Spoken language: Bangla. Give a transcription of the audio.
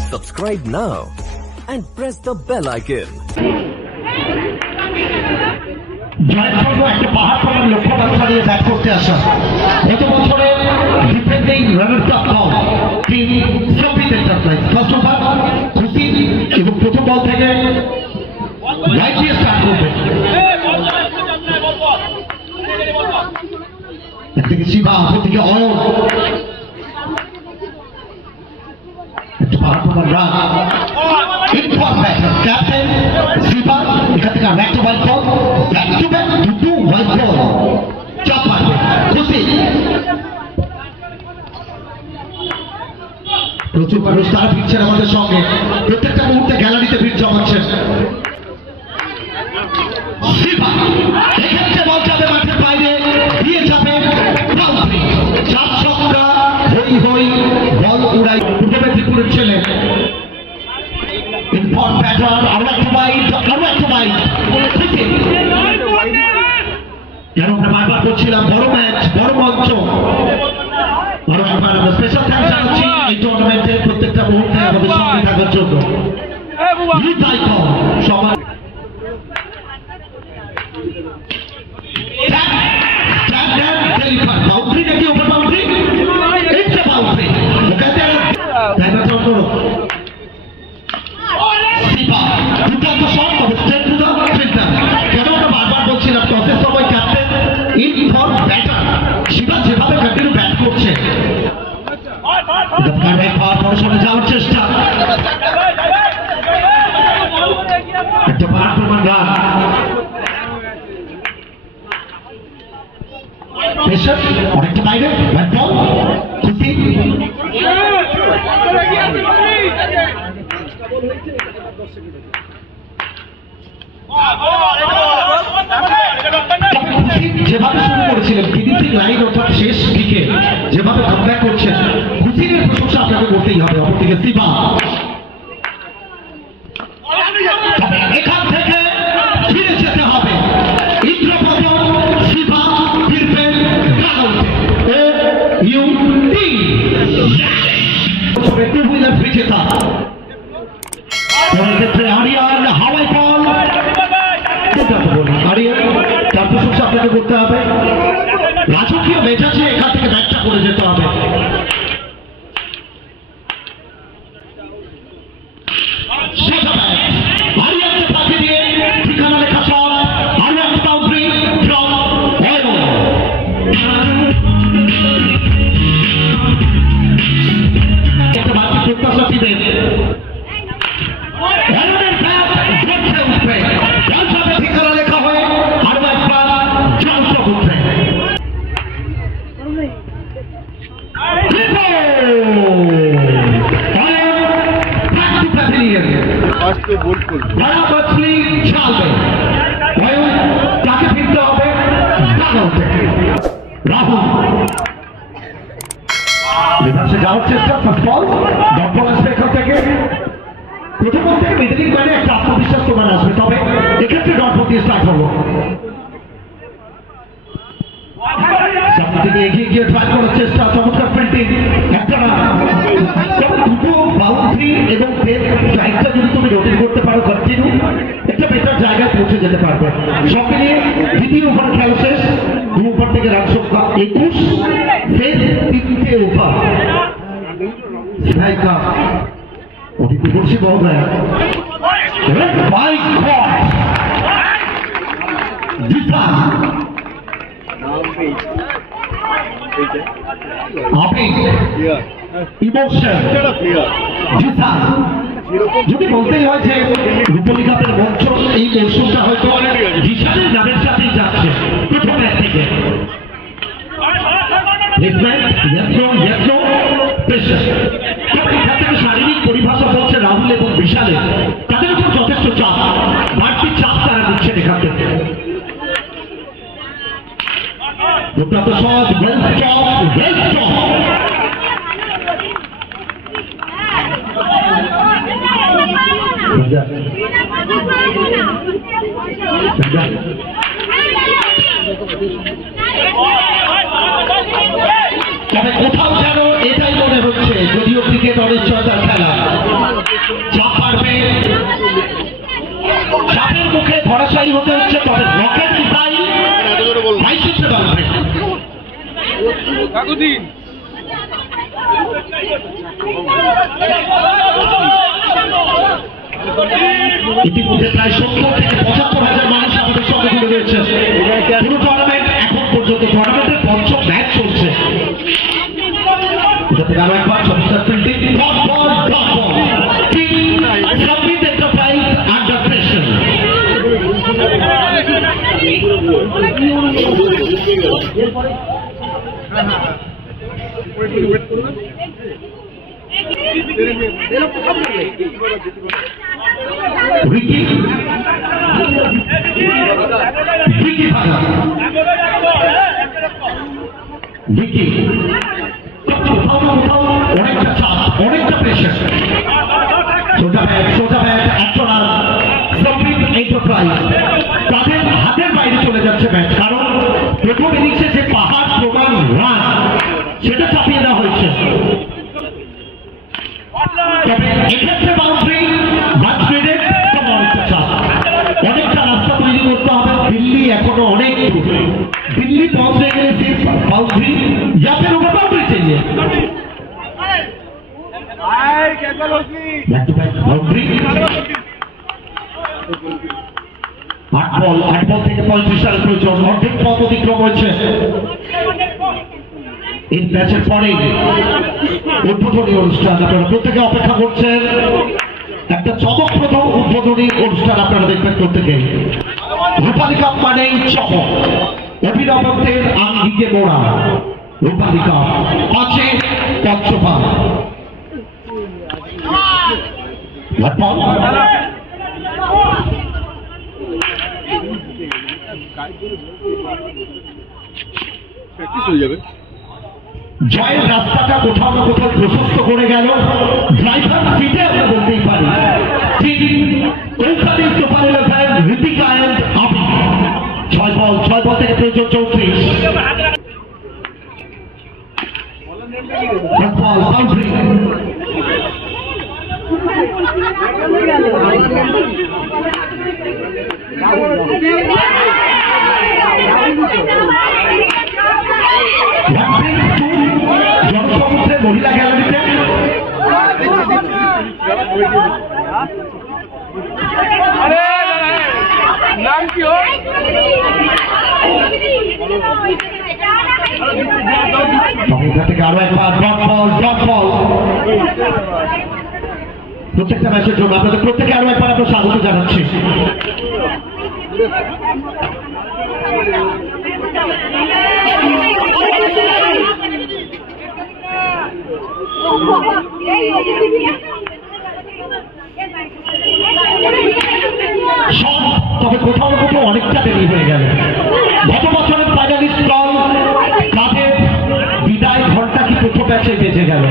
Subscribe now and press the bell icon. জয়সর্ব একটা পাহাড় পড়ার লক্ষ্যমাত্রা নিয়ে ব্যাট করতে আসা গত বছরে ডিফেন্ডিং রানার্স আপ টিম সফিত এন্টারপ্রাইজ ফার্স্ট ওভার খুশি এবং প্রথম বল থেকে রাইট দিয়ে স্টার্ট করবে একদিকে শিবা অপরদিকে অয়ন একটা পাহাড় পড়ার রান ক্যাপ্টেন শিবা এখান থেকে back to white ball back to back দুটো হোয়াইট বল চাপ মারবে খুশি প্রচুর মানুষ তারা ফিরছেন আমাদের সঙ্গে প্রত্যেকটা মুহূর্তে গ্যালারিতে ভিড় জমাচ্ছেন শিবা এক্ষেত্রে বল যাবে মাঠের বাইরে দিয়ে যাবে বাউন্ডারি চার ছক্কা হই হই বল উড়াই পূর্ব মেদিনীপুরের ছেলে ইনফর্ম প্যাটার্ন আরো একটা বাইট যেন আমরা বারবার করছিলাম বড় ম্যাচ বড় মঞ্চ আরো একবার আমরা স্পেশাল থ্যাঙ্কস জানাচ্ছি এই টুর্নামেন্টে প্রত্যেকটা মুহূর্তে আমাদের সঙ্গে থাকার জন্য সবাই বাউন্ডারি নাকি over boundary it's a boundary দুর্দান্ত শট তবে স্ট্রেট টু দ্য ফিল্টার কেন আমরা বারবার বলছিলাম টসের সময় ক্যাপ্টেন ইনফর্ম ব্যাটার শিবা যেভাবে কন্টিনিউ ব্যাট করছে পড়াশোনা যাওয়ার চেষ্টা একটা বার প্রমাণ রান পেশার অনেকটা বাইরে ব্যাট বল খুশি যেভাবে শুরু করেছিলেন ফিনিশিং লাইন অর্থাৎ শেষ দিকে যেভাবে কামব্যাক করছেন খুশির প্রশংসা আপনাকে করতেই হবে অপরদিকে শিবা এখান থেকে ফিরে যেতে হবে ইন্দ্রপদ শিবা ফিরবেন টু হুইলার বিজেতা ক্ষেত্রে আরিয়ান হাওয়াই বল আরিয়ান তার প্রশংসা আপনাকে করতে হবে রাজকীয় মেজাজে এখান থেকে ব্যাটটা করে যেতে হবে আরিয়ানকে ফাঁকি দিয়ে ঠিকানা লেখা শট আরো একটা বাউন্ডারি ফ্রম অয়ন একটা বাড়তি প্রত্যাশা দিবেন তাকে ফিরতে হবে রাহুল যাওয়ার চেষ্টা ফুটবল ডটবল আসবে এখান থেকে প্রথম থেকে মেদিনীর বাইরে একটা আত্মবিশ্বাস তোমার আসবে তবে এক্ষেত্রে ডটবল দিয়ে স্টার্ট হবো সামনে থেকে এগিয়ে গিয়ে ট্রাই করার চেষ্টা চমৎকার ফিল্ডিং একটা দুটো বাউন্ডারি এবং স্ট্রাইকটা যদি তুমি রোটেট করতে পারো কন্টিনিউ একটা বেটার জায়গায় পৌঁছে যেতে পারবে সঙ্গে নিয়ে দ্বিতীয় ওভার খেলা শেষ দু ওভার থেকে রান সংখ্যা 21 ফের তিনটে ওভার অভিজ্ঞ করছি মহোদয় যদি বলতেই হয় যে রূপলী কাপের মঞ্চ এই মরশুমটা হয়তো জিসানের নামের সাথেই যাচ্ছে প্রথম ম্যাচ থেকে শারীরিক পরিভাষা বলছে রাহুল এবং বিশালে তাদের উপর যথেষ্ট চাপ বাড়তি চাপ তারা নিচ্ছেন এখান থেকে দুর্দান্ত শট ওয়েল স্টপ তবে কোথাও যেন এটাই মনে হচ্ছে, যদিও ক্রিকেট অনিশ্চয়তার খেলা, চাপ পারবে, চাপের মুখে ধরাশায়ী হতে হচ্ছে, তবে রকেট মিসাইল লাইসেন্সে বাড়বে। ইতিমধ্যে প্রায় 70 থেকে 75,000 মানুষ আমাদের সঙ্গে জুড়ে রয়েছে। পুরো টুর্নামেন্ট এখন পর্যন্ত টুর্নামেন্টের পঞ্চম ম্যাচ চলছে। আরো একবার চমৎকার ফিল্ডিং, ডট বল, সম্বিত এন্টারপ্রাইজ আন্ডার প্রেশার। রিকি অনেকটা চাপ, অনেকটা প্রেশার। সোজা ব্যাট একজনার সম্বিত এন্টারপ্রাইজ তাদের হাতের বাইরে চলে যাচ্ছে ব্যাট, কারণ প্রথম ইনিংসে যে পাহাড় প্রমাণ রান সেটা চাপিয়ে দেওয়া হয়েছে। তবে এক্ষেত্রে বাউন্ডারি ব্যাটসম্যানের অনেকটা চাপ, অনেকটা রাস্তা তৈরি করতে হবে। দিল্লি এখনো অনেক দূর, দিল্লি পৌঁছে গেলে সির্ফ বাউন্ডারি या फिर ऊपर बाउंड्री चाहिए। बाउंड्री 8 বল থেকে 35 রান প্রয়োজন, অর্ধেক পথ অতিক্রম হয়েছে। এই ম্যাচের পরে উদ্বোধনী অনুষ্ঠান আপনারা প্রত্যেকে অপেক্ষা করছেন, একটা চমকপ্রদ উদ্বোধনী অনুষ্ঠান আপনারা দেখবেন প্রত্যেকে। রূপালী কাপ মানেই চমক, অভিনবত্বের আঙ্গিকে মোড়া রূপালী কাপ, পাঁচে পঞ্চপা। জয়ের রাস্তাটা কোথাও না কোথাও প্রশস্ত করে গেল, ড্রাইভার সিটে আমরা বলতেই পারি। ঠিক কলকাতা সুপার 11 ঋতিকা এন্ড আবি, 6 বল থেকে প্রয়োজন 34। জনসমুদ্রে মহিলা গ্যালারিতে নাম কি থেকে আরো একবার ডট বল। প্রত্যেকটা ম্যাচের জন্য আপনাদের প্রত্যেকে আরো একবার আপনার স্বাগত জানাচ্ছি। তবে কোথাও না কোথাও অনেকটা দেরি হয়ে গেল। গত বছরের ফাইনালিস্ট দল তাদের বিদায় ঘন্টা কি প্রথম ম্যাচে বেঁচে গেল।